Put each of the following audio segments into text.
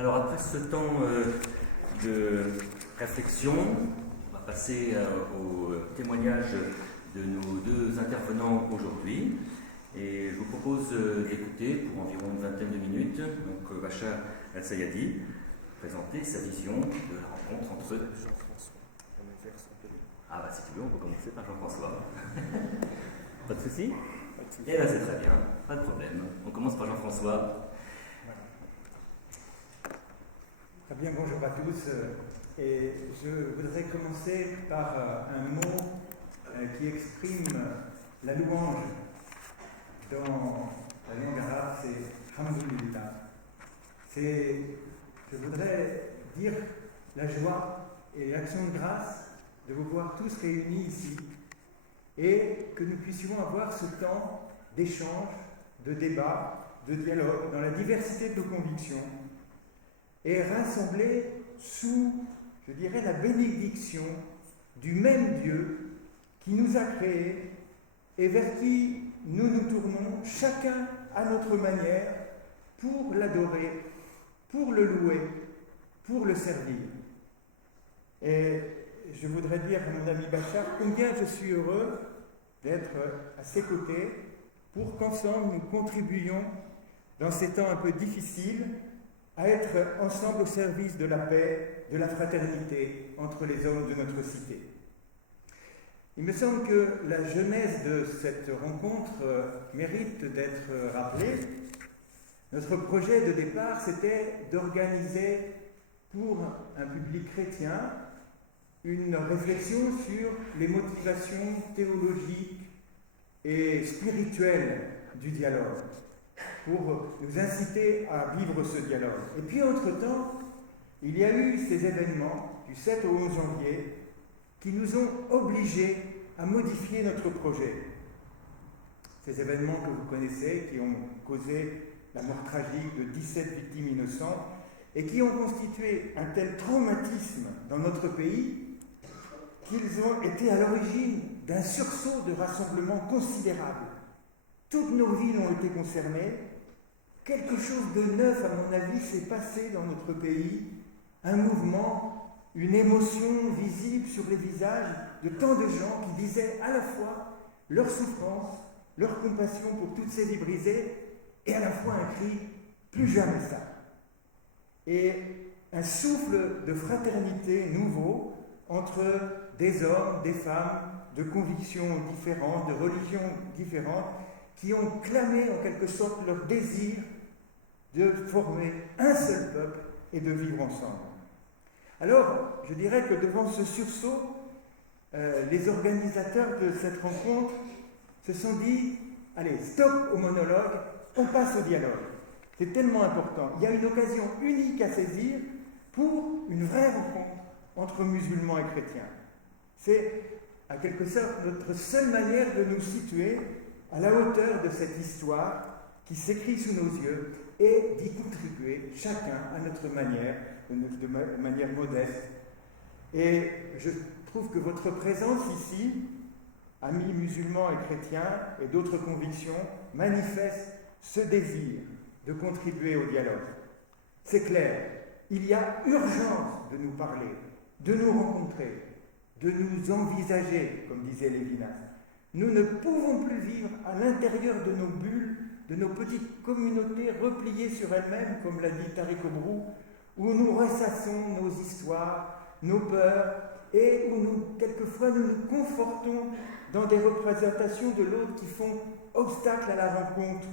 Alors après ce temps de réflexion, on va passer au témoignage de nos deux intervenants aujourd'hui. Et je vous propose d'écouter pour environ une vingtaine de minutes donc Bachar El-Sayadi présenter sa vision de la rencontre entre Jean-François. Ah bah si tu veux, on peut commencer par Jean-François. Pas de souci? Eh bien c'est très bien, pas de problème. On commence par Jean-François. Très bien, bonjour à tous. Et je voudrais commencer par un mot qui exprime la louange dans la langue arabe, c'est Hamdulillah. Je voudrais dire la joie et l'action de grâce de vous voir tous réunis ici et que nous puissions avoir ce temps d'échange, de débat, de dialogue dans la diversité de nos convictions et rassemblés sous, je dirais, la bénédiction du même Dieu qui nous a créés et vers qui nous nous tournons chacun à notre manière pour l'adorer, pour le louer, pour le servir. Et je voudrais dire à mon ami Bachar combien je suis heureux d'être à ses côtés pour qu'ensemble nous contribuions dans ces temps un peu difficiles à être ensemble au service de la paix, de la fraternité entre les hommes de notre cité. Il me semble que la genèse de cette rencontre mérite d'être rappelée. Notre projet de départ, c'était d'organiser pour un public chrétien une réflexion sur les motivations théologiques et spirituelles du dialogue, pour nous inciter à vivre ce dialogue. Et puis, entre-temps, il y a eu ces événements du 7 au 11 janvier qui nous ont obligés à modifier notre projet. Ces événements que vous connaissez, qui ont causé la mort tragique de 17 victimes innocentes et qui ont constitué un tel traumatisme dans notre pays qu'ils ont été à l'origine d'un sursaut de rassemblement considérable. Toutes nos villes ont été concernées. Quelque chose de neuf, à mon avis, s'est passé dans notre pays. Un mouvement, une émotion visible sur les visages de tant de gens qui disaient à la fois leur souffrance, leur compassion pour toutes ces vies brisées, et à la fois un cri « plus jamais ça ». Et un souffle de fraternité nouveau entre des hommes, des femmes, de convictions différentes, de religions différentes, qui ont clamé en quelque sorte leur désir de former un seul peuple et de vivre ensemble. Alors, je dirais que devant ce sursaut, les organisateurs de cette rencontre se sont dit « Allez, stop au monologue, on passe au dialogue ». C'est tellement important. Il y a une occasion unique à saisir pour une vraie rencontre entre musulmans et chrétiens. C'est, à quelque sorte, notre seule manière de nous situer à la hauteur de cette histoire qui s'écrit sous nos yeux et d'y contribuer chacun à notre manière, de manière modeste. Et je trouve que votre présence ici, amis musulmans et chrétiens et d'autres convictions, manifeste ce désir de contribuer au dialogue. C'est clair, il y a urgence de nous parler, de nous rencontrer, de nous envisager, comme disait Lévinas. Nous ne pouvons plus vivre à l'intérieur de nos bulles, de nos petites communautés repliées sur elles-mêmes, comme l'a dit Tariq Obrou, où nous ressassons nos histoires, nos peurs, et où quelquefois nous nous confortons dans des représentations de l'autre qui font obstacle à la rencontre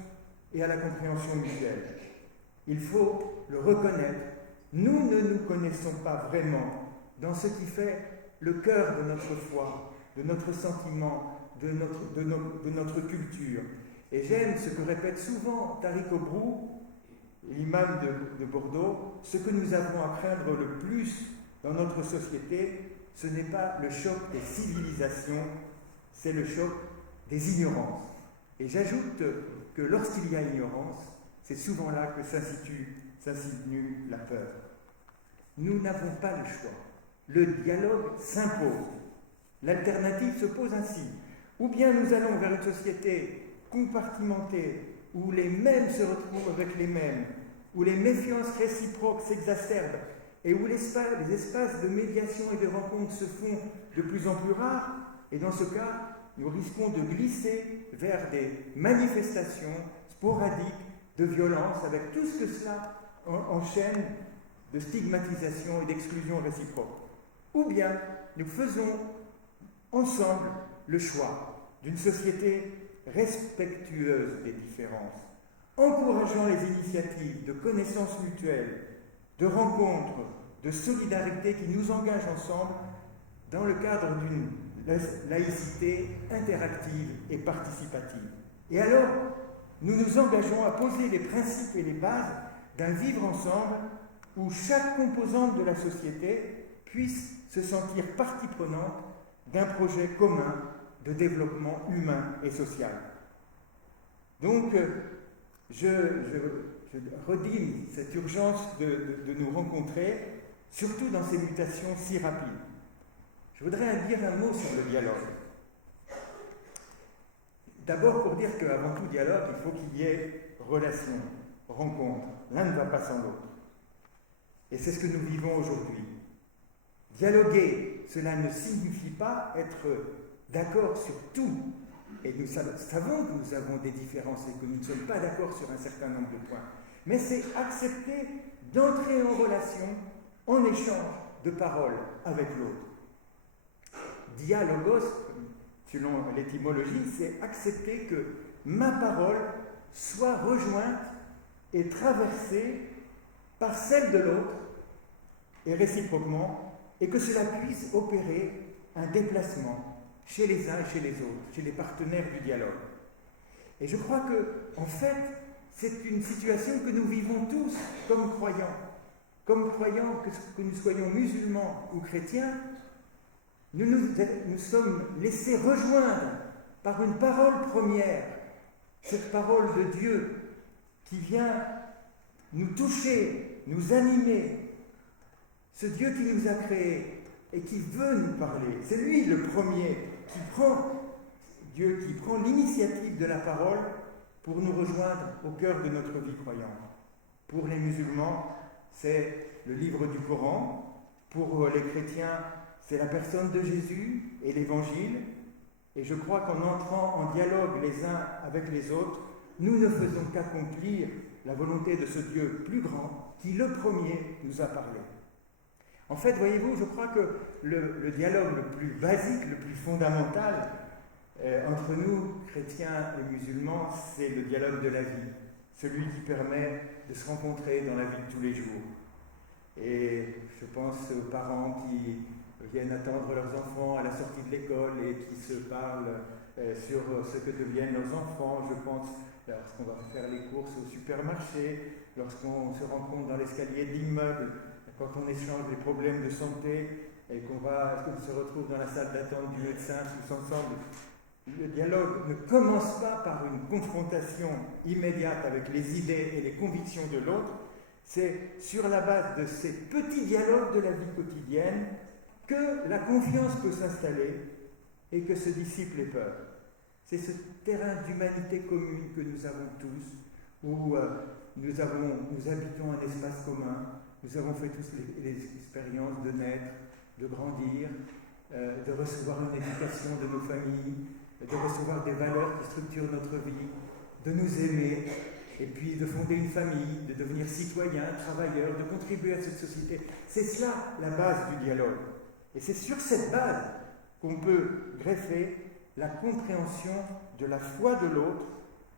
et à la compréhension mutuelle. Il faut le reconnaître, nous ne nous connaissons pas vraiment dans ce qui fait le cœur de notre foi, de notre sentiment, de notre culture. Et j'aime ce que répète souvent Tariq Obrou, l'imam de Bordeaux, ce que nous avons à craindre le plus dans notre société, ce n'est pas le choc des civilisations, c'est le choc des ignorances. Et j'ajoute que lorsqu'il y a ignorance, c'est souvent là que s'insinue la peur. Nous n'avons pas le choix. Le dialogue s'impose. L'alternative se pose ainsi. Ou bien nous allons vers une société compartimentée où les mêmes se retrouvent avec les mêmes, où les méfiances réciproques s'exacerbent et où les espaces de médiation et de rencontre se font de plus en plus rares, et dans ce cas, nous risquons de glisser vers des manifestations sporadiques de violence, avec tout ce que cela enchaîne de stigmatisation et d'exclusion réciproque. Ou bien, nous faisons ensemble le choix d'une société respectueuse des différences, encourageant les initiatives de connaissances mutuelles, de rencontres, de solidarité qui nous engagent ensemble dans le cadre d'une laïcité interactive et participative. Et alors, nous nous engageons à poser les principes et les bases d'un vivre ensemble où chaque composante de la société puisse se sentir partie prenante d'un projet commun de développement humain et social. Donc, je redis cette urgence de nous rencontrer, surtout dans ces mutations si rapides. Je voudrais dire un mot sur le dialogue. D'abord pour dire qu'avant tout dialogue, il faut qu'il y ait relation, rencontre. L'un ne va pas sans l'autre. Et c'est ce que nous vivons aujourd'hui. Dialoguer, cela ne signifie pas être d'accord sur tout. Et nous savons que nous avons des différences et que nous ne sommes pas d'accord sur un certain nombre de points. Mais c'est accepter d'entrer en relation, en échange de paroles avec l'autre. Dialogos, selon l'étymologie, c'est accepter que ma parole soit rejointe et traversée par celle de l'autre, et réciproquement, et que cela puisse opérer un déplacement chez les uns et chez les autres, chez les partenaires du dialogue. Et je crois que, en fait, c'est une situation que nous vivons tous comme croyants. Comme croyants, que nous soyons musulmans ou chrétiens, nous sommes laissés rejoindre par une parole première, cette parole de Dieu qui vient nous toucher, nous animer, ce Dieu qui nous a créés et qui veut nous parler. C'est lui le premier Dieu qui prend l'initiative de la parole pour nous rejoindre au cœur de notre vie croyante. Pour les musulmans, c'est le livre du Coran. Pour les chrétiens, c'est la personne de Jésus et l'Évangile. Et je crois qu'en entrant en dialogue les uns avec les autres, nous ne faisons qu'accomplir la volonté de ce Dieu plus grand qui, le premier, nous a parlé. En fait, voyez-vous, je crois que le dialogue le plus basique, le plus fondamental entre nous, chrétiens et musulmans, c'est le dialogue de la vie, celui qui permet de se rencontrer dans la vie de tous les jours. Et je pense aux parents qui viennent attendre leurs enfants à la sortie de l'école et qui se parlent sur ce que deviennent leurs enfants. Je pense lorsqu'on va faire les courses au supermarché, lorsqu'on se rencontre dans l'escalier de l'immeuble, quand on échange des problèmes de santé et qu'on se retrouve dans la salle d'attente du médecin tous ensemble. Le dialogue ne commence pas par une confrontation immédiate avec les idées et les convictions de l'autre. C'est sur la base de ces petits dialogues de la vie quotidienne que la confiance peut s'installer et que se dissipent les peurs. C'est ce terrain d'humanité commune que nous avons tous, où nous habitons un espace commun. Nous avons fait tous les expériences de naître, de grandir, de recevoir une éducation de nos familles, de recevoir des valeurs qui structurent notre vie, de nous aimer, et puis de fonder une famille, de devenir citoyen, travailleur, de contribuer à cette société. C'est cela la base du dialogue. Et c'est sur cette base qu'on peut greffer la compréhension de la foi de l'autre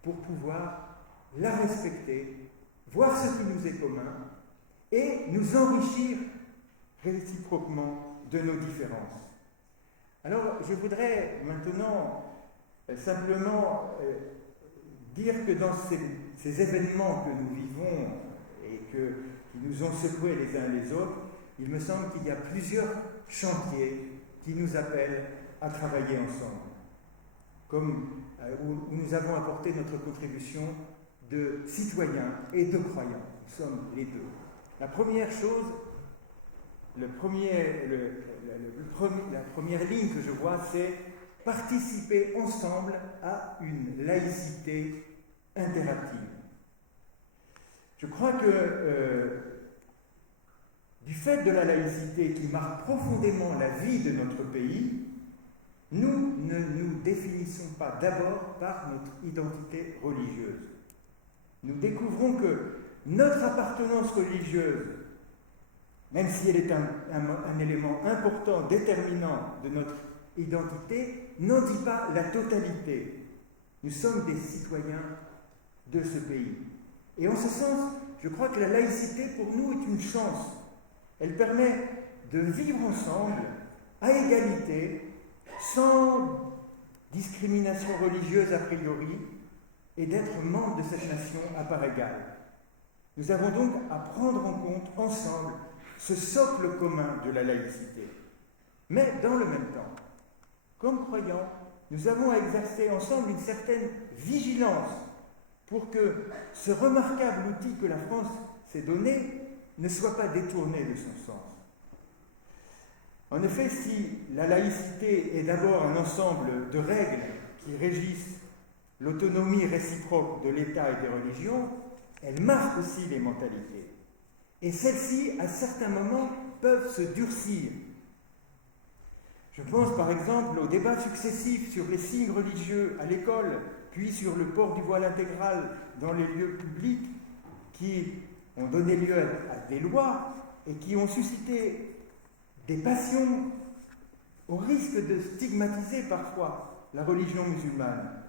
pour pouvoir la respecter, voir ce qui nous est commun, et nous enrichir réciproquement de nos différences. Alors, je voudrais maintenant simplement dire que dans ces événements que nous vivons et qui nous ont secoués les uns les autres, il me semble qu'il y a plusieurs chantiers qui nous appellent à travailler ensemble, où nous avons apporté notre contribution de citoyens et de croyants. Nous sommes les deux. La première chose, la première ligne que je vois, c'est participer ensemble à une laïcité interactive. Je crois que du fait de la laïcité qui marque profondément la vie de notre pays, nous ne nous définissons pas d'abord par notre identité religieuse. Nous découvrons que notre appartenance religieuse, même si elle est un élément important, déterminant de notre identité, n'en dit pas la totalité. Nous sommes des citoyens de ce pays. Et en ce sens, je crois que la laïcité pour nous est une chance. Elle permet de vivre ensemble, à égalité, sans discrimination religieuse a priori, et d'être membre de cette nation à part égale. Nous avons donc à prendre en compte ensemble ce socle commun de la laïcité. Mais dans le même temps, comme croyants, nous avons à exercer ensemble une certaine vigilance pour que ce remarquable outil que la France s'est donné ne soit pas détourné de son sens. En effet, si la laïcité est d'abord un ensemble de règles qui régissent l'autonomie réciproque de l'État et des religions, elle marque aussi les mentalités. Et celles-ci, à certains moments, peuvent se durcir. Je pense par exemple aux débats successifs sur les signes religieux à l'école, puis sur le port du voile intégral dans les lieux publics, qui ont donné lieu à des lois et qui ont suscité des passions au risque de stigmatiser parfois la religion musulmane.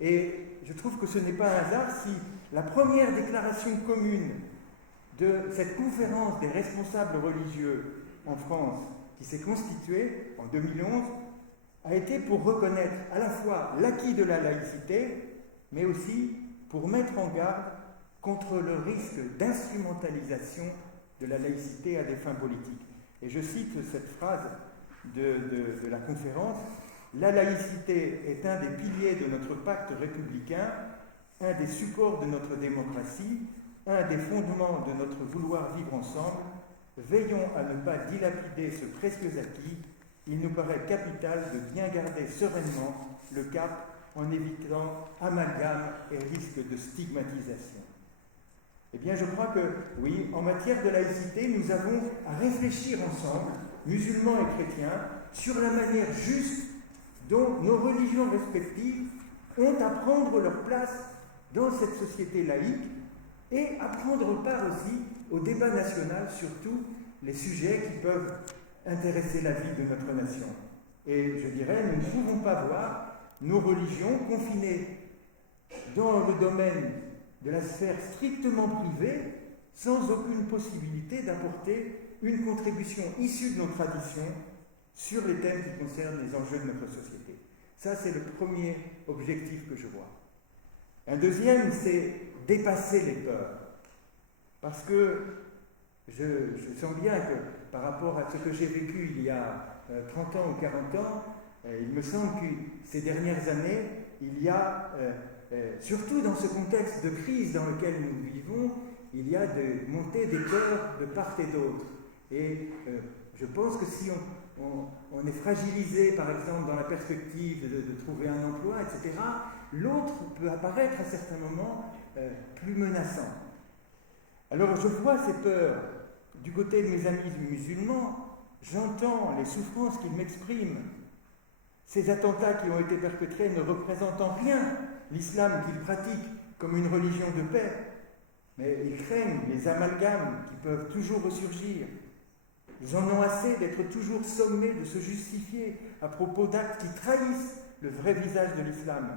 Et je trouve que ce n'est pas un hasard si la première déclaration commune de cette conférence des responsables religieux en France, qui s'est constituée en 2011, a été pour reconnaître à la fois l'acquis de la laïcité, mais aussi pour mettre en garde contre le risque d'instrumentalisation de la laïcité à des fins politiques. Et je cite cette phrase de la conférence: « La laïcité est un des piliers de notre pacte républicain, un des supports de notre démocratie, un des fondements de notre vouloir vivre ensemble. Veillons à ne pas dilapider ce précieux acquis. Il nous paraît capital de bien garder sereinement le cap en évitant amalgame et risque de stigmatisation. » Eh bien, je crois que, oui, en matière de laïcité, nous avons à réfléchir ensemble, musulmans et chrétiens, sur la manière juste dont nos religions respectives ont à prendre leur place dans cette société laïque et à prendre part aussi au débat national sur tous les sujets qui peuvent intéresser la vie de notre nation. Et je dirais, nous ne pouvons pas voir nos religions confinées dans le domaine de la sphère strictement privée, sans aucune possibilité d'apporter une contribution issue de nos traditions sur les thèmes qui concernent les enjeux de notre société. Ça, c'est le premier objectif que je vois. Un deuxième, c'est dépasser les peurs. Parce que je sens bien que par rapport à ce que j'ai vécu il y a 30 ans ou 40 ans, il me semble que ces dernières années, il y a, surtout dans ce contexte de crise dans lequel nous vivons, il y a de montée des peurs de part et d'autre. Et je pense que si on est fragilisé, par exemple, dans la perspective de trouver un emploi, etc., l'autre peut apparaître à certains moments plus menaçant. Alors je vois ces peurs du côté de mes amis musulmans, j'entends les souffrances qu'ils m'expriment. Ces attentats qui ont été perpétrés ne représentent en rien l'islam qu'ils pratiquent comme une religion de paix, mais ils craignent les amalgames qui peuvent toujours ressurgir. Ils en ont assez d'être toujours sommés de se justifier à propos d'actes qui trahissent le vrai visage de l'islam.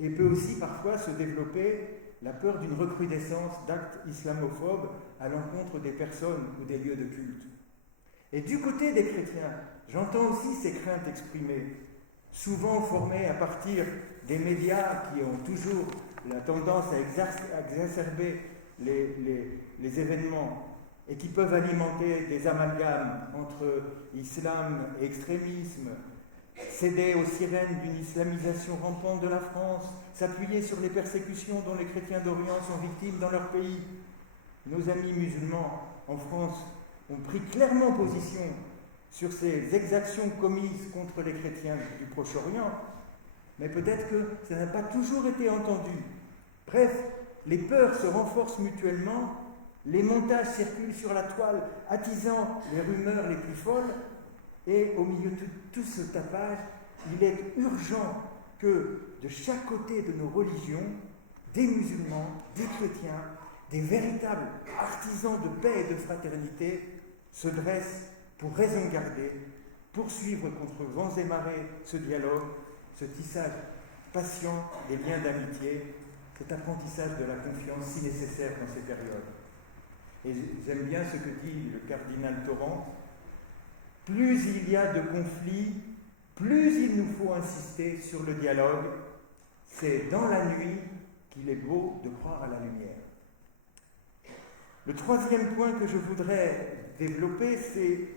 Et peut aussi parfois se développer la peur d'une recrudescence d'actes islamophobes à l'encontre des personnes ou des lieux de culte. Et du côté des chrétiens, j'entends aussi ces craintes exprimées, souvent formées à partir des médias qui ont toujours la tendance à exacerber les événements et qui peuvent alimenter des amalgames entre islam et extrémisme, céder aux sirènes d'une islamisation rampante de la France, s'appuyer sur les persécutions dont les chrétiens d'Orient sont victimes dans leur pays. Nos amis musulmans en France ont pris clairement position sur ces exactions commises contre les chrétiens du Proche-Orient, mais peut-être que ça n'a pas toujours été entendu. Bref, les peurs se renforcent mutuellement, les montages circulent sur la toile, attisant les rumeurs les plus folles, et au milieu de tout ce tapage, il est urgent que de chaque côté de nos religions, des musulmans, des chrétiens, des véritables artisans de paix et de fraternité se dressent pour raison garder, poursuivre contre vents et marées ce dialogue, ce tissage patient des liens d'amitié, cet apprentissage de la confiance si nécessaire dans ces périodes. Et j'aime bien ce que dit le cardinal Torrent: plus il y a de conflits, plus il nous faut insister sur le dialogue. C'est dans la nuit qu'il est beau de croire à la lumière. Le troisième point que je voudrais développer, c'est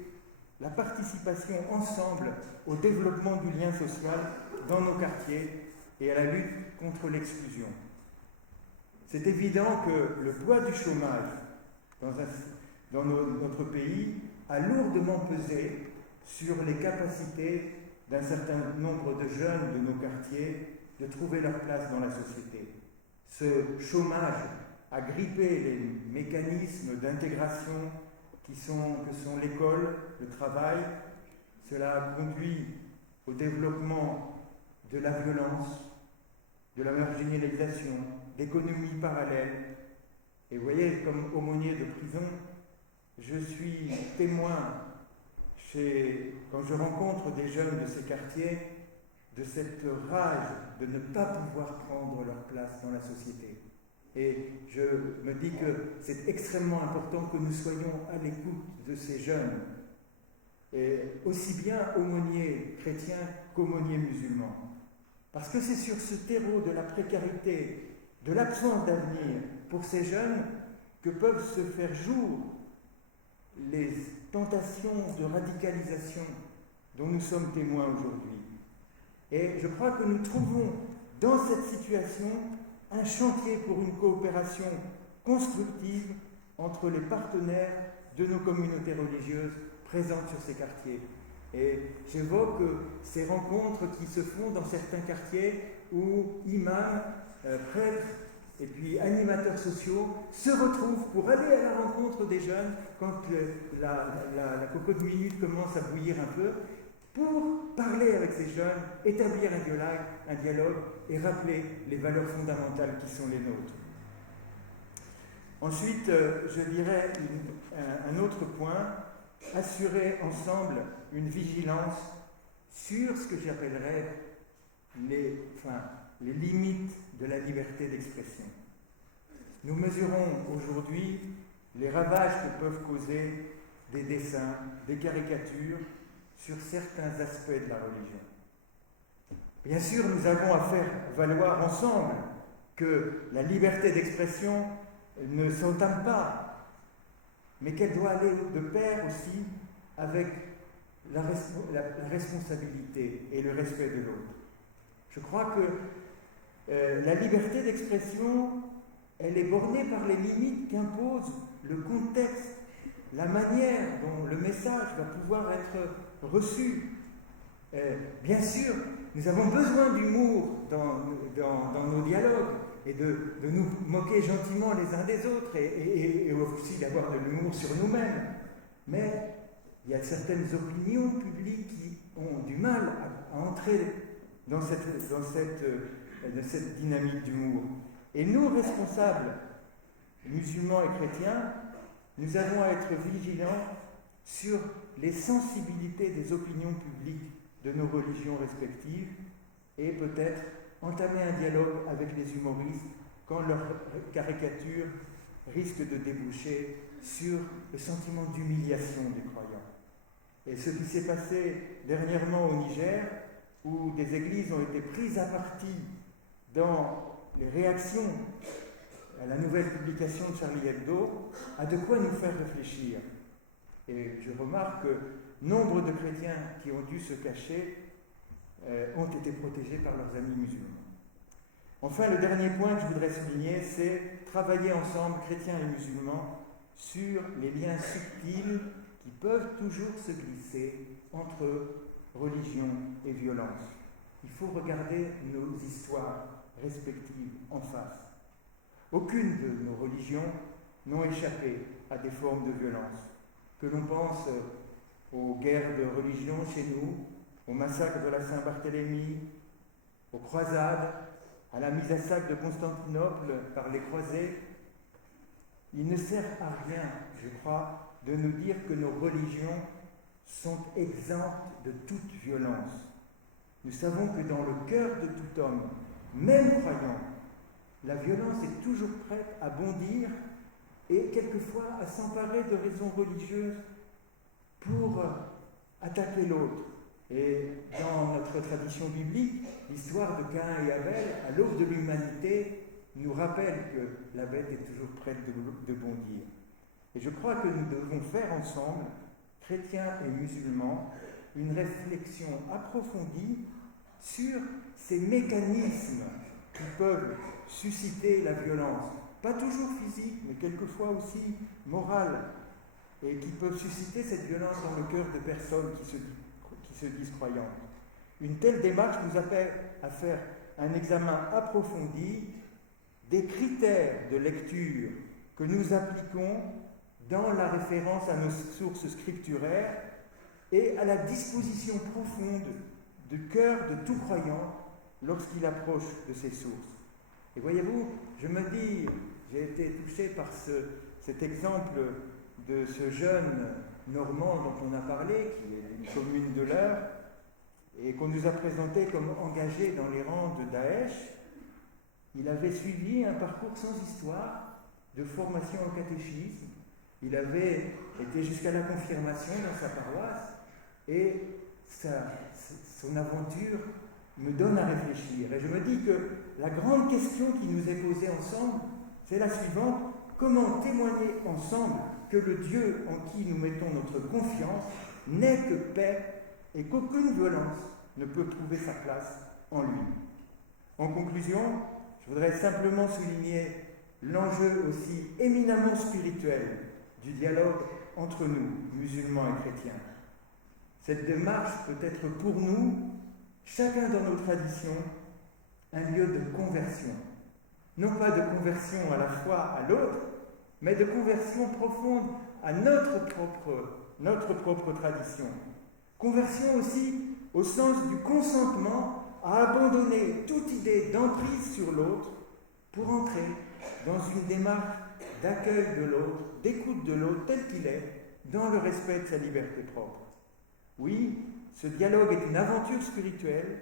la participation ensemble au développement du lien social dans nos quartiers et à la lutte contre l'exclusion. C'est évident que le poids du chômage dans notre pays a lourdement pesé sur les capacités d'un certain nombre de jeunes de nos quartiers de trouver leur place dans la société. Ce chômage a grippé les mécanismes d'intégration que sont l'école, le travail. Cela a conduit au développement de la violence, de la marginalisation, d'économies parallèles. Et vous voyez, comme aumônier de prison, je suis témoin, quand je rencontre des jeunes de ces quartiers, de cette rage de ne pas pouvoir prendre leur place dans la société. Et je me dis que c'est extrêmement important que nous soyons à l'écoute de ces jeunes, et aussi bien aumôniers chrétiens qu'aumôniers musulmans. Parce que c'est sur ce terreau de la précarité, de l'absence d'avenir pour ces jeunes que peuvent se faire jour les tentations de radicalisation dont nous sommes témoins aujourd'hui. Et je crois que nous trouvons dans cette situation un chantier pour une coopération constructive entre les partenaires de nos communautés religieuses présentes sur ces quartiers. Et j'évoque ces rencontres qui se font dans certains quartiers où imams, prêtres et puis animateurs sociaux se retrouvent pour aller à la rencontre des jeunes quand la cocotte minute commence à bouillir un peu, pour parler avec ces jeunes, établir un dialogue et rappeler les valeurs fondamentales qui sont les nôtres. Ensuite, je dirais un autre point: assurer ensemble une vigilance sur ce que j'appellerais les limites de la liberté d'expression. Nous mesurons aujourd'hui les ravages que peuvent causer des dessins, des caricatures sur certains aspects de la religion. Bien sûr, nous avons à faire valoir ensemble que la liberté d'expression ne s'entame pas, mais qu'elle doit aller de pair aussi avec la responsabilité et le respect de l'autre. Je crois que la liberté d'expression, elle est bornée par les limites qu'impose le contexte, la manière dont le message va pouvoir être reçu. Bien sûr, nous avons besoin d'humour dans nos dialogues et de nous moquer gentiment les uns des autres et aussi d'avoir de l'humour sur nous-mêmes. Mais il y a certaines opinions publiques qui ont du mal à entrer dans cette dynamique d'humour. Et nous, responsables musulmans et chrétiens, nous avons à être vigilants sur les sensibilités des opinions publiques de nos religions respectives et peut-être entamer un dialogue avec les humoristes quand leurs caricatures risquent de déboucher sur le sentiment d'humiliation des croyants. Et ce qui s'est passé dernièrement au Niger, où des églises ont été prises à partie dans les réactions à la nouvelle publication de Charlie Hebdo, a de quoi nous faire réfléchir. Et je remarque que nombre de chrétiens qui ont dû se cacher ont été protégés par leurs amis musulmans. Enfin, le dernier point que je voudrais souligner, c'est travailler ensemble, chrétiens et musulmans, sur les liens subtils qui peuvent toujours se glisser entre religion et violence. Il faut regarder nos histoires respectives en face. aucune de nos religions n'ont échappé à des formes de violence. Que l'on pense aux guerres de religion chez nous, au massacre de la Saint-Barthélemy, aux croisades, à la mise à sac de Constantinople par les croisés, il ne sert à rien, je crois, de nous dire que nos religions sont exemptes de toute violence. Nous savons que dans le cœur de tout homme, même croyant, la violence est toujours prête à bondir et quelquefois à s'emparer de raisons religieuses pour attaquer l'autre. Et dans notre tradition biblique, l'histoire de Caïn et Abel, à l'aube de l'humanité, nous rappelle que la bête est toujours prête de bondir. Et je crois que nous devons faire ensemble, chrétiens et musulmans, une réflexion approfondie sur ces mécanismes qui peuvent susciter la violence, pas toujours physique, mais quelquefois aussi morale, et qui peuvent susciter cette violence dans le cœur de personnes qui se disent croyantes. Une telle démarche nous appelle à faire un examen approfondi des critères de lecture que nous appliquons dans la référence à nos sources scripturaires et à la disposition profonde du cœur de tout croyant lorsqu'il approche de ces sources. Et voyez-vous, je me dis, j'ai été touché par cet exemple de ce jeune Normand dont on a parlé, qui est une commune de l'Eure, et qu'on nous a présenté comme engagé dans les rangs de Daesh. Il avait suivi un parcours sans histoire de formation au catéchisme. Il avait été jusqu'à la confirmation dans sa paroisse, et son aventure me donne à réfléchir. Et je me dis que la grande question qui nous est posée ensemble, c'est la suivante: comment témoigner ensemble que le Dieu en qui nous mettons notre confiance n'est que paix et qu'aucune violence ne peut trouver sa place en lui? En conclusion, je voudrais simplement souligner l'enjeu aussi éminemment spirituel du dialogue entre nous, musulmans et chrétiens. Cette démarche peut être pour nous, chacun dans nos traditions, un lieu de conversion. Non pas de conversion à la foi à l'autre, mais de conversion profonde à notre propre tradition. Conversion aussi au sens du consentement à abandonner toute idée d'emprise sur l'autre pour entrer dans une démarche d'accueil de l'autre, d'écoute de l'autre tel qu'il est, dans le respect de sa liberté propre. Oui, ce dialogue est une aventure spirituelle,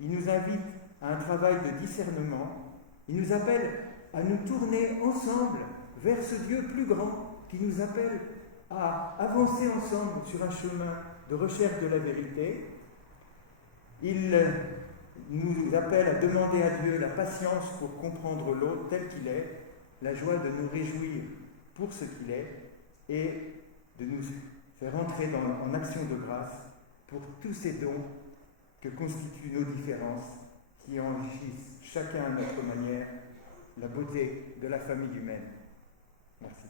il nous invite à un travail de discernement, il nous appelle à nous tourner ensemble vers ce Dieu plus grand qui nous appelle à avancer ensemble sur un chemin de recherche de la vérité. Il nous appelle à demander à Dieu la patience pour comprendre l'autre tel qu'il est, la joie de nous réjouir pour ce qu'il est et de nous faire entrer en action de grâce pour tous ces dons que constituent nos différences qui enrichissent chacun à notre manière la beauté de la famille humaine. Merci.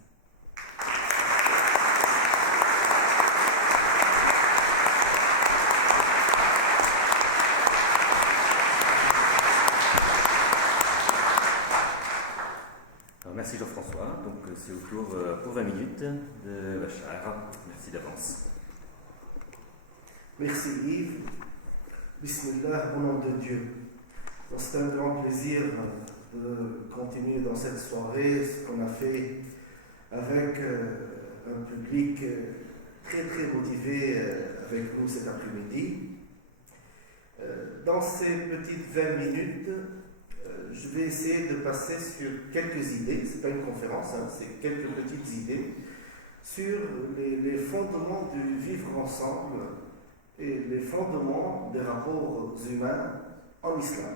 Merci Jean-François. Donc c'est au tour pour 20 minutes de Bachar. Merci d'avance. Merci Yves. Bismillah, au nom de Dieu. C'est un grand plaisir de continuer dans cette soirée ce qu'on a fait avec un public très très motivé avec nous cet après-midi. Dans ces petites 20 minutes, je vais essayer de passer sur quelques idées, ce n'est pas une conférence, c'est quelques petites idées, sur les fondements du vivre ensemble et les fondements des rapports humains en islam.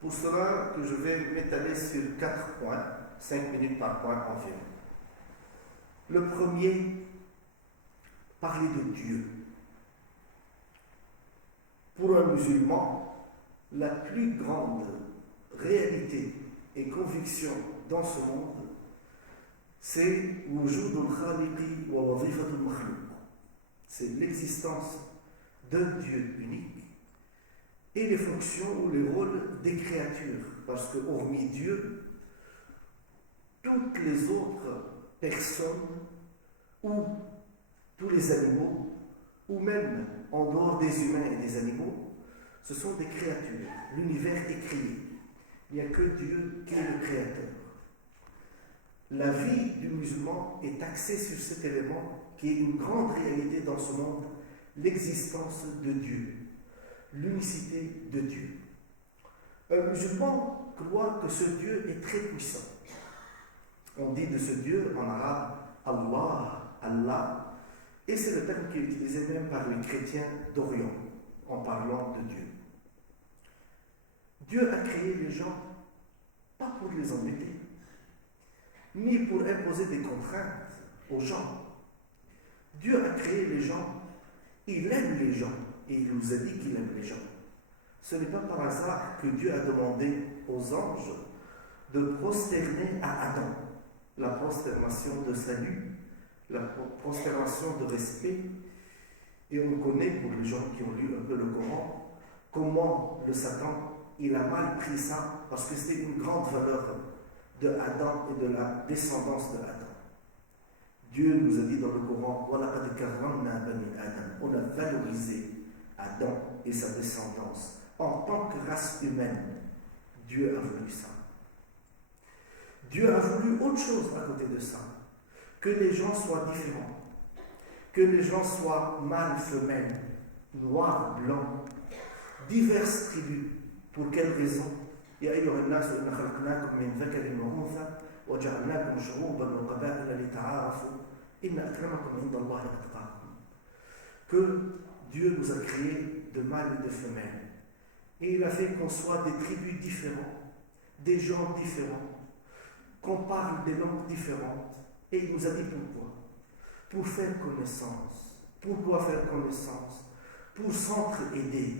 Pour cela, que je vais m'étaler sur 4 points, 5 minutes par point environ. Le premier, parler de Dieu. Pour un musulman, la plus grande réalité et conviction dans ce monde, c'est wujudul khaliqi wa wazifatul makhlouq. C'est l'existence d'un Dieu unique et les fonctions ou les rôles des créatures, parce que hormis Dieu, toutes les autres personnes ou tous les animaux, ou même en dehors des humains et des animaux, ce sont des créatures. L'univers est créé. Il n'y a que Dieu qui est le créateur. La vie du musulman est axée sur cet élément qui est une grande réalité dans ce monde, l'existence de Dieu, l'unicité de Dieu. Un musulman croit que ce Dieu est très puissant. On dit de ce Dieu en arabe Allah, Allah, et c'est le terme qui est utilisé même par les chrétiens d'Orient en parlant de Dieu. Dieu a créé les gens pas pour les embêter, ni pour imposer des contraintes aux gens. Dieu a créé les gens, il aime les gens, et il nous a dit qu'il aime les gens. Ce n'est pas par hasard que Dieu a demandé aux anges de prosterner à Adam, la prosternation de salut, la prosternation de respect. Et on connaît, pour les gens qui ont lu un peu le Coran, comment le Satan, il a mal pris ça, parce que c'était une grande valeur de Adam et de la descendance de Adam. Dieu nous a dit dans le Coran, on a valorisé Adam et sa descendance en tant que race humaine. Dieu a voulu ça. Dieu a voulu autre chose à côté de ça, que les gens soient différents, que les gens soient mâles, femelles, noirs, blancs, diverses tribus. Pour quelle raison? يا أيها الناس إنا خلقناكم من ذكر وأنثى وجعلناكم شعوبا وقبائل لتعارفوا إن أكرمكم عند الله أتقاكم. Que Dieu nous a créés de mâles et de femelles. Et il a fait qu'on soit des tribus différentes, des gens différents, qu'on parle des langues différentes. Et il nous a dit pourquoi? Pour faire connaissance. Pourquoi faire connaissance? Pour s'entraider.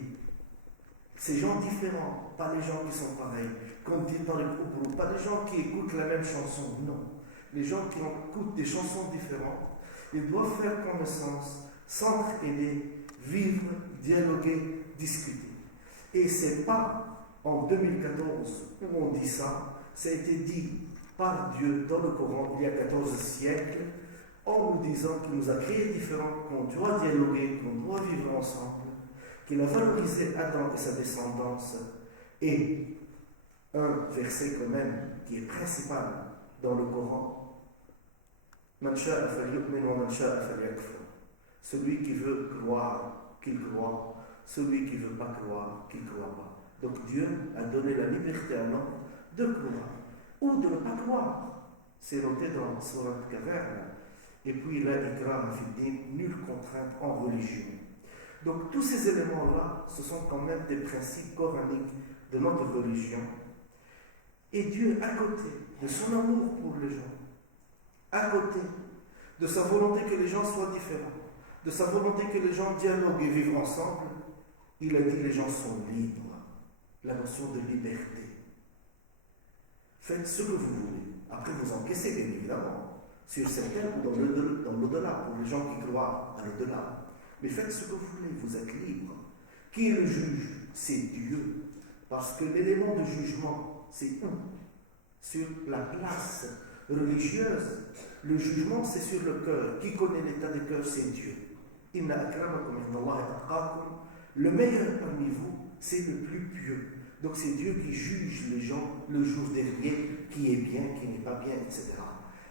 Ces gens différents, pas les gens qui sont pareils, comme dit dans les groupes, pas les gens qui écoutent la même chanson, non. Les gens qui écoutent des chansons différentes, ils doivent faire connaissance, s'entraider, vivre, dialoguer, discuter. Et c'est pas en 2014 où on dit ça, ça a été dit par Dieu dans le Coran il y a 14 siècles, en nous disant qu'il nous a créés différents, qu'on doit dialoguer, qu'on doit vivre ensemble, qu'il a valorisé Adam et sa descendance, et un verset quand même qui est principal dans le Coran, celui qui veut croire, qu'il croit, celui qui ne veut pas croire, qu'il ne croit pas. Donc Dieu a donné la liberté à l'homme de croire ou de ne pas croire. C'est noté dans Surat Caverne. Et puis là, Ikram Fiddin, nulle contrainte en religion. Donc tous ces éléments-là, ce sont quand même des principes coraniques de notre religion. Et Dieu, à côté de son amour pour les gens, à côté de sa volonté que les gens soient différents, de sa volonté que les gens dialoguent et vivent ensemble, il a dit que les gens sont libres. La notion de liberté. Faites ce que vous voulez. Après, vous encaissez, bien évidemment, sur cette terre ou dans l'au-delà, pour les gens qui croient à l'au-delà. Mais faites ce que vous voulez, vous êtes libre. Qui est le juge? C'est Dieu. Parce que l'élément de jugement, c'est où? Sur la place religieuse. Le jugement, c'est sur le cœur. Qui connaît l'état du cœur? C'est Dieu. Inna akramakum indallahi atqakum. Le meilleur parmi vous, c'est le plus pieux. Donc c'est Dieu qui juge les gens le jour dernier, qui est bien, qui n'est pas bien, etc.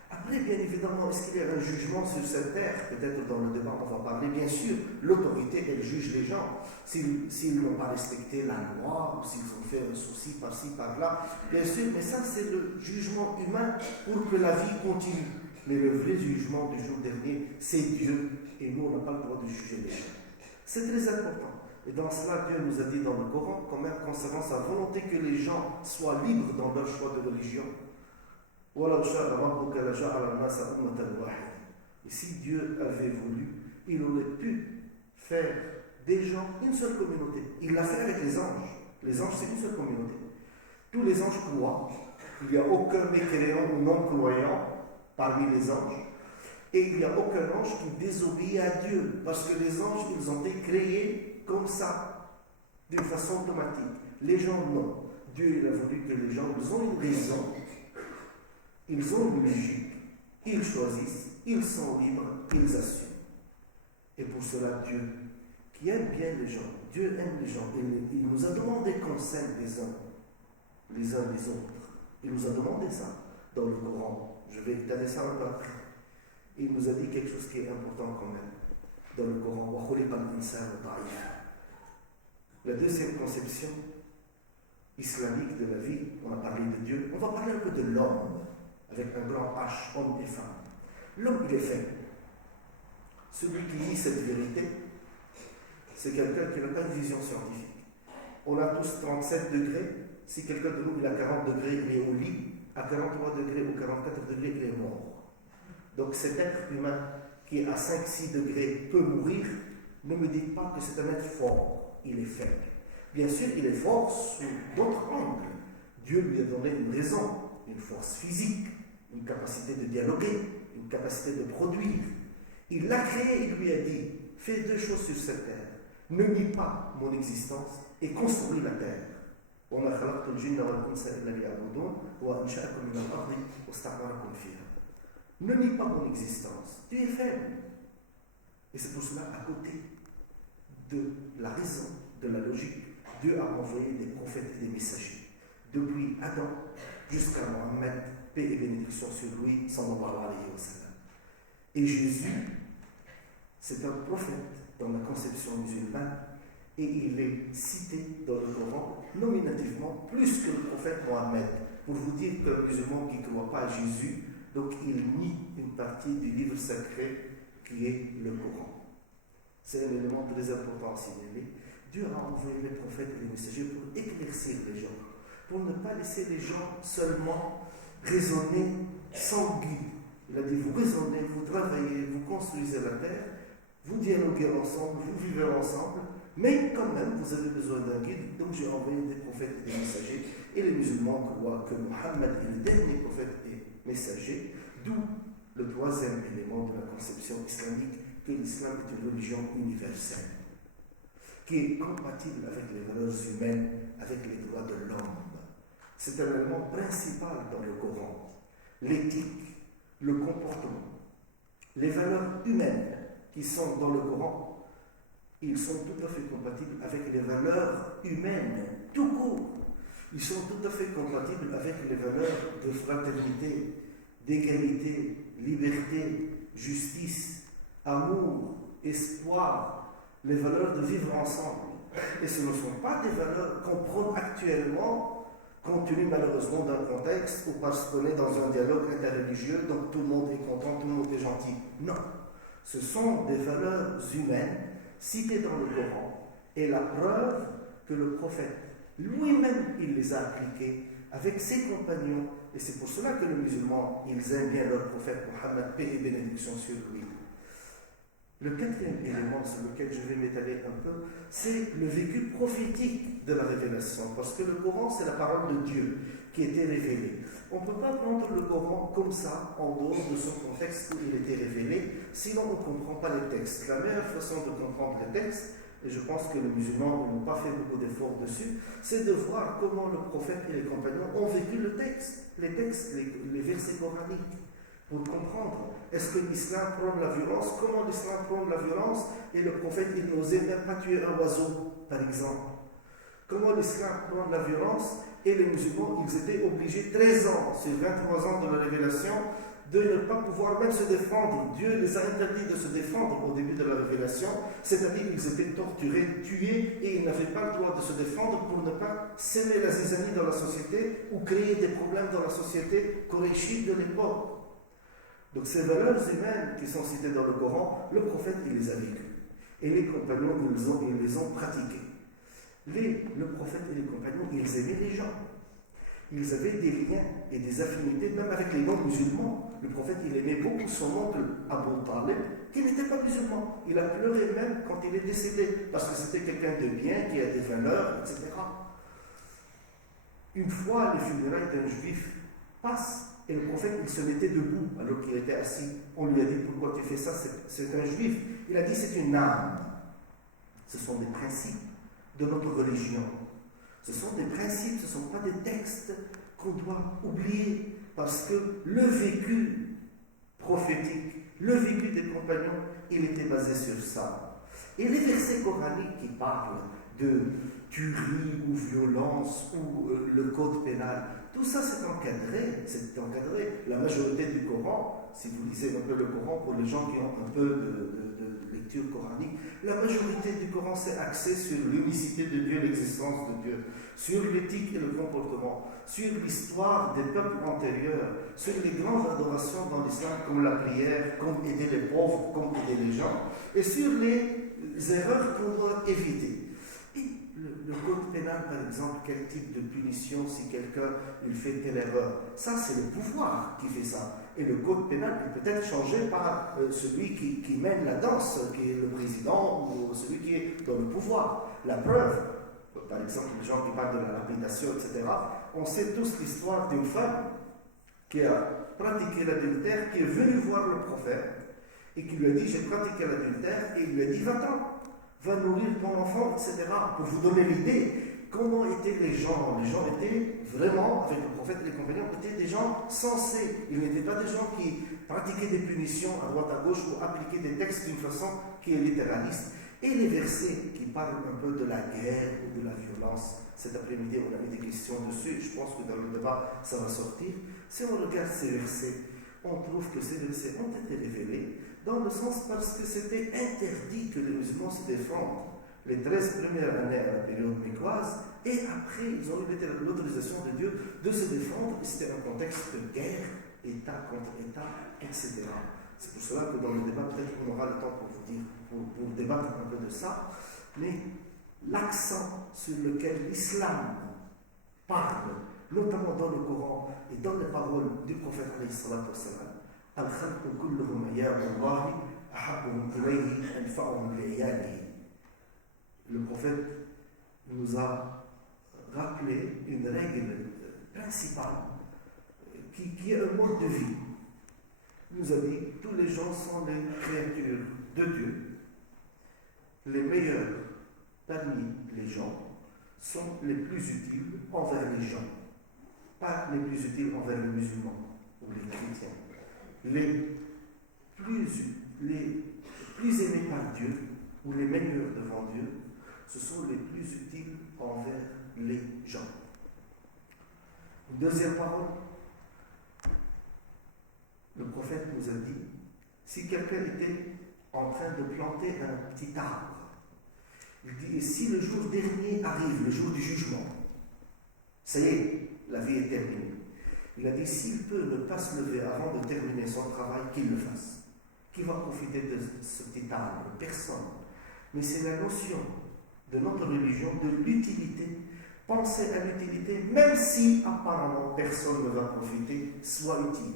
Après, bien évidemment, est-ce qu'il y a un jugement sur cette terre? Peut-être dans le débat, on va parler. Bien sûr, l'autorité, elle juge les gens. S'ils n'ont pas respecté la loi, ou s'ils ont fait un souci par-ci, par-là, bien sûr, mais ça, c'est le jugement humain pour que la vie continue. Mais le vrai jugement du jour dernier, c'est Dieu, et nous, on n'a pas le droit de juger les gens. C'est très important. Et dans cela, Dieu nous a dit dans le Coran, quand même, concernant sa volonté que les gens soient libres dans leur choix de religion. Et si Dieu avait voulu, il aurait pu faire des gens une seule communauté. Il l'a fait avec les anges. Les anges, c'est une seule communauté. Tous les anges croient. Il n'y a aucun mécréant ou non-croyant parmi les anges. Et il n'y a aucun ange qui désobéit à Dieu. Parce que les anges, ils ont été créés comme ça, d'une façon automatique. Les gens, non. Dieu, il a voulu que les gens, ils ont une raison Ils ont une logique, ils choisissent, ils sont libres, ils assument. Et pour cela, Dieu, qui aime bien les gens, Dieu aime les gens, il nous a demandé qu'on s'aime les uns les autres. Il nous a demandé ça dans le Coran. Je vais étaler ça un peu après. Il nous a dit quelque chose qui est important quand même dans le Coran. La deuxième conception islamique de la vie, on a parlé de Dieu, on va parler un peu de l'homme, avec un grand H, homme et femme. L'homme, il est faible. Celui qui dit cette vérité, c'est quelqu'un qui n'a pas une vision scientifique. On a tous 37 degrés. Si quelqu'un de nous il a 40 degrés, il est au lit. À 43 degrés ou 44 degrés, il est mort. Donc cet être humain qui est à 5-6 degrés peut mourir. Ne me dites pas que c'est un être fort. Il est faible. Bien sûr, il est fort sous d'autres angles. Dieu lui a donné une raison, une force physique, une capacité de dialoguer, une capacité de produire. Il l'a créé, il lui a dit, fais deux choses sur cette terre. Ne nie pas mon existence et construis la terre. Ne nie pas mon existence. Tu es faible. Et c'est pour cela, à côté de la raison, de la logique, Dieu a envoyé des prophètes et des messagers. Depuis Adam jusqu'à Mohammed, paix et bénédiction sur lui, sallallahu alayhi wa sallam. Et Jésus, c'est un prophète dans la conception musulmane et il est cité dans le Coran nominativement plus que le prophète Mohammed. Pour vous dire qu'un musulman qui ne croit pas à Jésus, donc il nie une partie du livre sacré qui est le Coran. C'est un élément très important à signaler. Dieu a envoyé les prophètes et les messagers pour éclaircir les gens, pour ne pas laisser les gens seulement raisonner sans guide. Il a dit, vous raisonnez, vous travaillez, vous construisez la terre, vous dialoguez ensemble, vous vivez ensemble, mais quand même, vous avez besoin d'un guide. Donc j'ai envoyé des prophètes et des messagers, et les musulmans croient que Mohammed est le dernier prophète et messager, d'où le troisième élément de la conception islamique, que l'islam est une religion universelle, qui est compatible avec les valeurs humaines, avec les droits de l'homme. C'est un élément principal dans le Coran. L'éthique, le comportement, les valeurs humaines qui sont dans le Coran, ils sont tout à fait compatibles avec les valeurs humaines, tout court. Ils sont tout à fait compatibles avec les valeurs de fraternité, d'égalité, liberté, justice, amour, espoir, les valeurs de vivre ensemble. Et ce ne sont pas des valeurs qu'on prône actuellement, compte tenu malheureusement d'un contexte où parce qu'on est dans un dialogue interreligieux, donc tout le monde est content, tout le monde est gentil. Non, ce sont des valeurs humaines citées dans le Coran et la preuve que le prophète lui-même, il les a appliquées avec ses compagnons. Et c'est pour cela que les musulmans, ils aiment bien leur prophète Mohammed, paix et bénédiction sur lui. Le quatrième élément sur lequel je vais m'étaler un peu, c'est le vécu prophétique de la révélation. Parce que le Coran, c'est la parole de Dieu qui était révélée. On ne peut pas prendre le Coran comme ça, en dehors de son contexte où il était révélé, sinon on ne comprend pas les textes. La meilleure façon de comprendre les textes, et je pense que les musulmans n'ont pas fait beaucoup d'efforts dessus, c'est de voir comment le prophète et les compagnons ont vécu le texte, les textes, les versets coraniques. Pour comprendre, est-ce que l'islam prône la violence? Comment l'islam prône la violence? Et le prophète, il n'osait même pas tuer un oiseau, par exemple. Comment l'islam prône la violence? Et les musulmans, ils étaient obligés, 13 ans, sur 23 ans de la révélation, de ne pas pouvoir même se défendre. Dieu les a interdits de se défendre au début de la révélation, c'est-à-dire qu'ils étaient torturés, tués, et ils n'avaient pas le droit de se défendre pour ne pas s'aimer la zizanie dans la société ou créer des problèmes dans la société koraïchite de l'époque. Donc ces valeurs humaines qui sont citées dans le Coran, le prophète il les a vécues. Et les compagnons, ils les ont pratiquées. Le prophète et les compagnons, ils aimaient les gens. Ils avaient des liens et des affinités, même avec les non-musulmans. Le prophète, il aimait beaucoup son oncle Abu Talib, qui n'était pas musulman. Il a pleuré même quand il est décédé, parce que c'était quelqu'un de bien, qui a des valeurs, etc. Une fois, les funérailles d'un juif passent. Et le prophète, il se mettait debout alors qu'il était assis. On lui a dit, pourquoi tu fais ça? C'est un juif. Il a dit, c'est une âme. Ce sont des principes de notre religion. Ce sont des principes, ce ne sont pas des textes qu'on doit oublier. parce que le vécu prophétique, le vécu des compagnons, il était basé sur ça. Et les versets coraniques qui parlent de tuerie ou violence ou le code pénal, tout ça c'est encadré, c'est encadré. La majorité du Coran, si vous lisez un peu le Coran, pour les gens qui ont un peu de lecture coranique, la majorité du Coran c'est axé sur l'unicité de Dieu, l'existence de Dieu, sur l'éthique et le comportement, sur l'histoire des peuples antérieurs, sur les grandes adorations dans l'islam comme la prière, comme aider les pauvres, comme aider les gens, et sur les erreurs qu'on doit éviter. Le code pénal, par exemple, quel type de punition si quelqu'un il fait telle erreur? Ça, c'est le pouvoir qui fait ça. Et le code pénal peut être changé par celui qui mène la danse, qui est le président ou celui qui est dans le pouvoir. La preuve, par exemple, les gens qui parlent de la lapidation, etc., on sait tous l'histoire d'une femme qui a pratiqué l'adultère, qui est venue voir le prophète et qui lui a dit: j'ai pratiqué l'adultère, et il lui a dit: va-t'en, va nourrir ton enfant, etc. Pour vous donner l'idée, comment étaient les gens? Les gens étaient vraiment, avec le prophète et les compagnons, étaient des gens sensés. Ils n'étaient pas des gens qui pratiquaient des punitions à droite à gauche ou appliquaient des textes d'une façon qui est littéraliste. Et les versets qui parlent un peu de la guerre ou de la violence, cet après-midi on avait des questions dessus, je pense que dans le débat ça va sortir. Si on regarde ces versets, on trouve que ces versets ont été révélés dans le sens parce que c'était interdit que les musulmans se défendent les 13 premières années à la période mécoise, et après ils ont eu l'autorisation de Dieu de se défendre, et c'était un contexte de guerre, État contre État, etc. C'est pour cela que dans le débat, peut-être qu'on aura le temps pour vous dire, pour débattre un peu de ça, mais l'accent sur lequel l'islam parle, notamment dans le Coran et dans les paroles du prophète alayhi salatu wassalam, Al-Khalqu kulluhum ayyamullahi ahabbuhum ilayhi anfa'uhum li'iyalihi. Le prophète nous a rappelé une règle principale qui est un mode de vie. Il nous a dit: tous les gens sont des créatures de Dieu. Les meilleurs parmi les gens sont les plus utiles envers les gens, pas les plus utiles envers les musulmans ou les chrétiens. Les plus aimés par Dieu ou les meilleurs devant Dieu, ce sont les plus utiles envers les gens. Une deuxième parole, le prophète nous a dit: si quelqu'un était en train de planter un petit arbre, il dit: et si le jour dernier arrive, le jour du jugement, ça y est, la vie est terminée. Il a dit: s'il peut ne pas se lever avant de terminer son travail, qu'il le fasse. Qui va profiter de ce petit arbre? Personne. Mais c'est la notion de notre religion, de l'utilité. Pensez à l'utilité, même si apparemment personne ne va profiter, soit utile.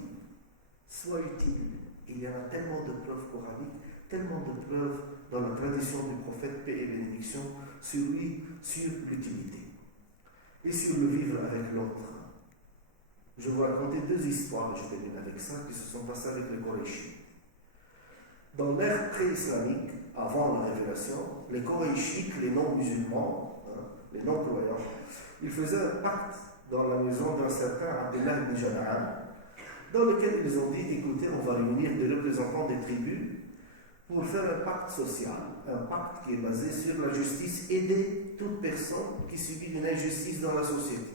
Soit utile. Il y en a tellement de preuves coraniques, tellement de preuves dans la tradition du prophète, paix et bénédiction, sur lui, sur l'utilité. Et sur le vivre avec l'autre. Je vais vous raconter deux histoires, je termine avec ça, qui se sont passées avec les Koraïchis. Dans l'ère pré-islamique, avant la révélation, les Koraïchites, les non-musulmans, les non-croyants, ils faisaient un pacte dans la maison d'un certain Abdullah ibn Jana'an, dans lequel ils ont dit: écoutez, on va réunir des représentants des tribus pour faire un pacte social, un pacte qui est basé sur la justice, aider toute personne qui subit une injustice dans la société.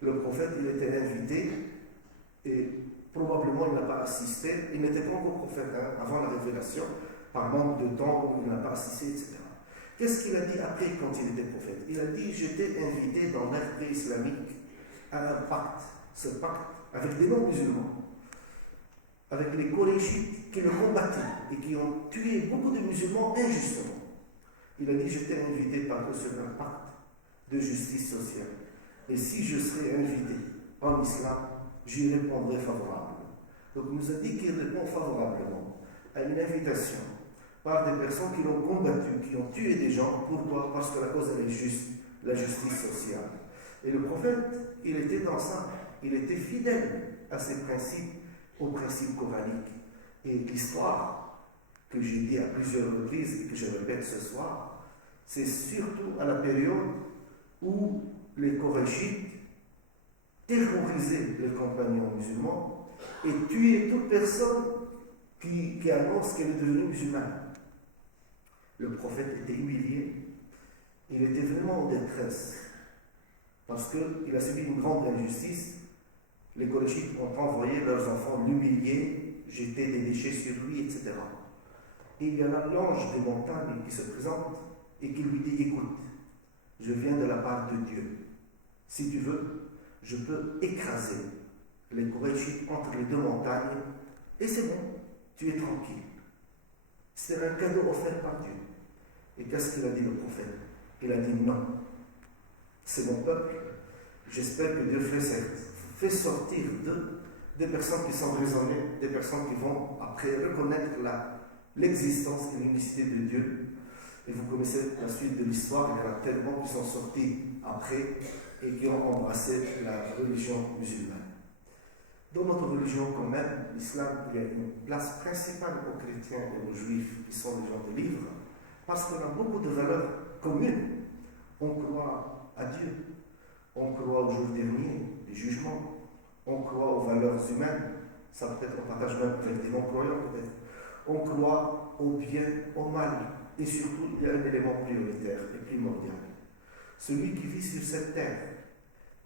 Le prophète, il était invité et probablement il n'a pas assisté. Il n'était pas encore prophète avant la révélation, par manque de temps, il n'a pas assisté, etc. Qu'est-ce qu'il a dit après quand il était prophète? Il a dit: j'étais invité dans l'ère pré-islamique à un pacte, ce pacte avec des non-musulmans, avec les Koraïchites qui le combattaient et qui ont tué beaucoup de musulmans injustement. Il a dit: j'étais invité par eux sur un pacte de justice sociale. Et si je serais invité en islam, j'y répondrai favorablement. Donc il nous a dit qu'il répond favorablement à une invitation par des personnes qui l'ont combattu, qui ont tué des gens. Pourquoi? Parce que la cause elle est juste, la justice sociale. Et le prophète, il était dans ça. Il était fidèle à ces principes, aux principes coraniques. Et l'histoire que j'ai dit à plusieurs reprises et que je répète ce soir, c'est surtout à la période où les Koraïchites terroriser les compagnons musulmans et tuer toute personne qui annonce qu'elle est devenue musulmane. Le prophète était humilié, il était vraiment en détresse, parce qu'il a subi une grande injustice. Les Korachites ont envoyé leurs enfants l'humilier, jeter des déchets sur lui, etc. Et il y en a l'ange des montagnes qui se présente et qui lui dit: écoute, je viens de la part de Dieu. Si tu veux, je peux écraser les Korachites entre les deux montagnes et c'est bon, tu es tranquille. C'est un cadeau offert par Dieu. Et qu'est-ce qu'il a dit le prophète? Il a dit: non, c'est mon peuple. J'espère que Dieu fait sortir d'eux des personnes qui sont raisonnées, des personnes qui vont après reconnaître l'existence et l'unicité de Dieu. Et vous connaissez la suite de l'histoire, il y en a tellement qui sont sortis après et qui ont embrassé la religion musulmane. Dans notre religion, quand même, l'islam, il y a une place principale aux chrétiens et aux juifs qui sont des gens de livre, parce qu'on a beaucoup de valeurs communes. On croit à Dieu, on croit au jour dernier, des jugements, on croit aux valeurs humaines, ça peut-être on partage même avec des non-croyants peut-être. On croit au bien, au mal, et surtout il y a un élément prioritaire et primordial. Celui qui vit sur cette terre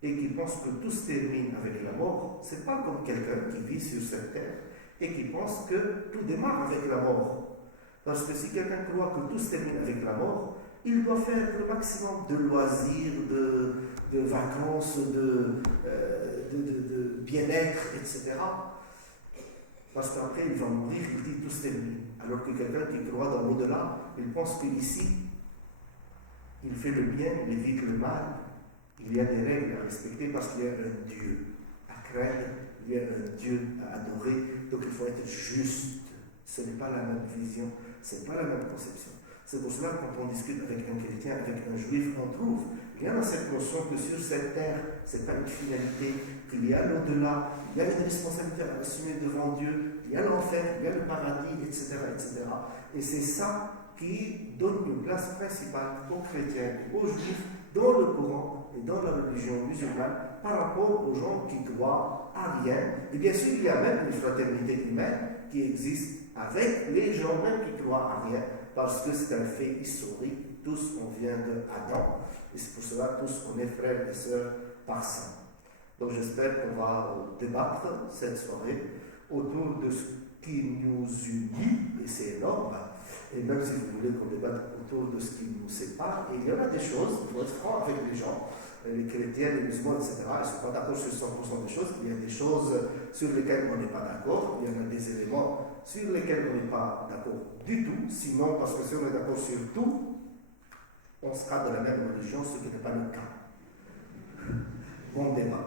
et qui pense que tout se termine avec la mort, c'est pas comme quelqu'un qui vit sur cette terre et qui pense que tout démarre avec la mort. Parce que si quelqu'un croit que tout se termine avec la mort, il doit faire le maximum de loisirs, de vacances, de bien-être, etc. Parce qu'après, il va mourir, il dit tout se termine. Alors que quelqu'un qui croit dans l'au-delà, il pense qu'ici, il fait le bien, il évite le mal. Il y a des règles à respecter parce qu'il y a un Dieu à craindre, il y a un Dieu à adorer. Donc il faut être juste. Ce n'est pas la même vision, ce n'est pas la même conception. C'est pour cela que quand on discute avec un chrétien, avec un juif, on trouve, il y a cette notion que sur cette terre, ce n'est pas une finalité, qu'il y a l'au-delà, il y a une responsabilité à assumer devant Dieu, il y a l'enfer, il y a le paradis, etc. etc. Et c'est ça qui donne une place principale aux chrétiens et aux juifs dans le Coran et dans la religion musulmane par rapport aux gens qui croient à rien. Et bien sûr, il y a même une fraternité humaine qui existe avec les gens même qui croient à rien, parce que c'est un fait historique. Tous, on vient de Adam, et c'est pour cela tous, on est frères et sœurs par sang. Donc j'espère qu'on va débattre cette soirée autour de ce qui nous unit, et c'est énorme. Et même si vous voulez qu'on débatte autour de ce qui nous sépare, et il y en a des choses, il faut être franc avec les gens, les chrétiens, les musulmans, etc., ils ne sont pas d'accord sur 100% des choses. Il y a des choses sur lesquelles on n'est pas d'accord, il y en a des éléments sur lesquels on n'est pas d'accord du tout. Sinon, parce que si on est d'accord sur tout, on sera de la même religion, ce qui n'est pas le cas. Bon débat.